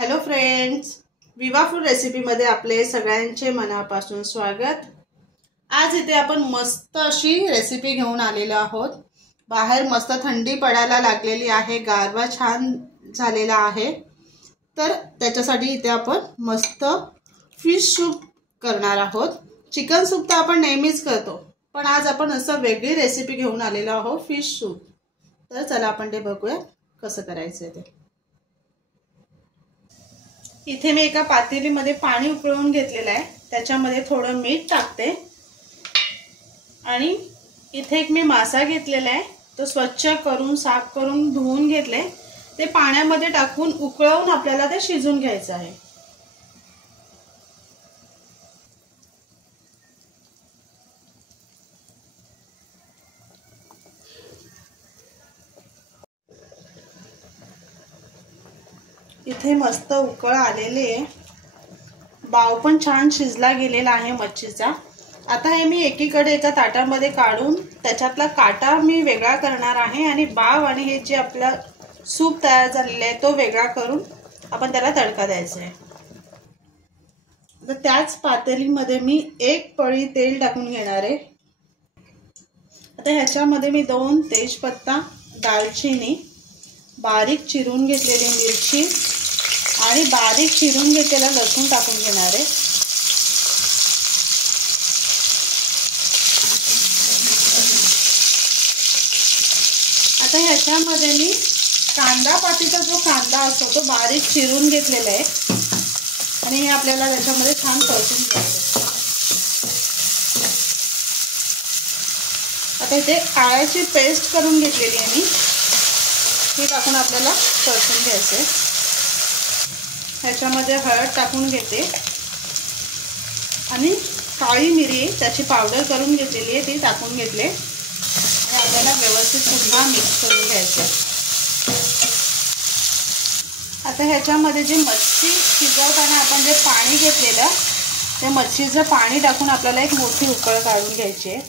Hello friends, विवा food रेसिपीमध्ये आपले सगळ्यांचे मनापासून स्वागत। आज इथे आपण मस्त अशी रेसिपी घेऊन आलेलो आहोत। बाहेर मस्त थंडी पडायला लागलेली आहे, गारवा छान झालेला आहे, तर त्याच्यासाठी इथे आपण मस्त फिश सूप करणार आहोत। चिकन सूप तर आपण नेहमीच करतो, पण आज आपण असं वेगळी रेसिपी घेऊन आलेलो आहोत, फिश सूप। तर चला आपण ते बघूया कसं करायचं ते। इथे मी एका पातेलीमध्ये पाणी उकळवून घेतलेलं आहे, त्याच्यामध्ये थोडं मीठ टाकते आणि इथे एक मी मासा घेतलेला आहे, तो स्वच्छ करून साफ करून धुवून घेतले। ते पाण्यामध्ये टाकून उकळवून आपल्याला ते शिजवून घ्यायचं आहे। इथे मस्त उकळ आलेले आहे, बाव पण छान शिजला गेलेला आहे मच्छीचा। आता हे मी एकीकडे एका ताटामध्ये काढून त्याच्यातला काटा मी वेगळा करणार आहे आणि बाव आणि हे जे आपला सूप तयार झालेला आहे तो वेगळा करून आपण त्याला तडका द्यायचा आहे। तर त्याच पातेलीमध्ये मी एक पळी तेल टाकून घेणार आहे। आता ह्याच्यामध्ये मी 2 तेजपत्ता, दालचिनी, बारीक चिरून घेतलेली मिरची आणि बारीक चिरून घेतलेला लसूण टाकून घेणार आहे। आता ह्याच्यामध्ये मी कांदा पातीचा जो कांदा असतो तो बारीक चिरून घेतलेला आहे आणि हे आपल्याला त्याच्यामध्ये छान परतून घ्यायचं। आता इथे आल्याची पेस्ट करून घेतलेली आहे मी, ती टाकून आपल्याला परतून घ्यायचं आहे। ह्याच्यामध्ये हळद टाकून घेते आणि काळी मिरी त्याची पावडर करून घेतलेली आहे ती टाकून घेतले आणि आपल्याला व्यवस्थित पुन्हा मिक्स करून घ्यायचं। आता ह्याच्यामध्ये जे मच्छी शिजवताना आपण जे पाणी घेतलेलं ते मच्छीचं पाणी टाकून आपल्याला एक मोठी उकळ काढून घ्यायची आहे।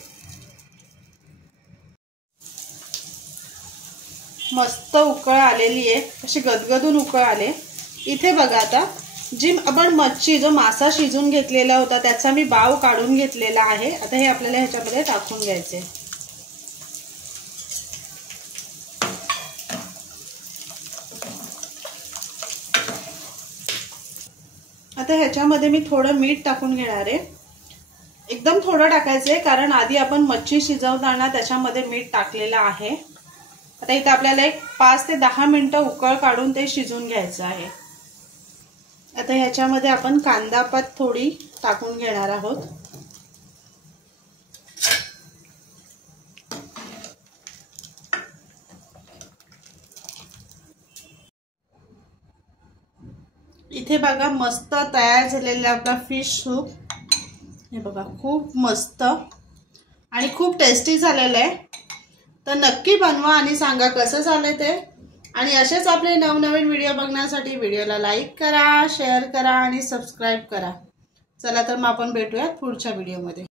मस्त उकळ आलेली आहे, अशी गदगदून उकळ आले। इथे बघा, आता जी आपण मच्छी जो मासा शिजून घेतलेला होता त्याचा मी बाव काढून घेतलेला आहे। आता हे आपल्याला ह्याच्यामध्ये टाकून घ्यायचे। आता ह्याच्यामध्ये मी थोडं मीठ टाकून घेणार आहे, एकदम थोडं टाकायचं आहे कारण आधी आपण मच्छी शिजवताना त्याच्यामध्ये मीठ टाकलेलं आहे। आता इथे आपल्याला एक 5 ते 10 मिनिटं उकळ काढून ते शिजवून घ्यायचं आहे। आता ह्याच्यामध्ये आपण कांदा पात थोडी टाकून घेणार आहोत। इथे बघा मस्त तयार झालेला आपला फिश सूप, हे बघा खूप मस्त आणि खूप टेस्टी झालेलं आहे। तर नक्की बनवा आणि सांगा कसं झालं ते। आणि असेच आपले नवनवीन व्हिडिओ बघण्यासाठी व्हिडिओला लाईक करा, शेअर करा आणि सबस्क्राइब करा। चला तर मग आपण भेटूयात पुढच्या व्हिडिओमध्ये।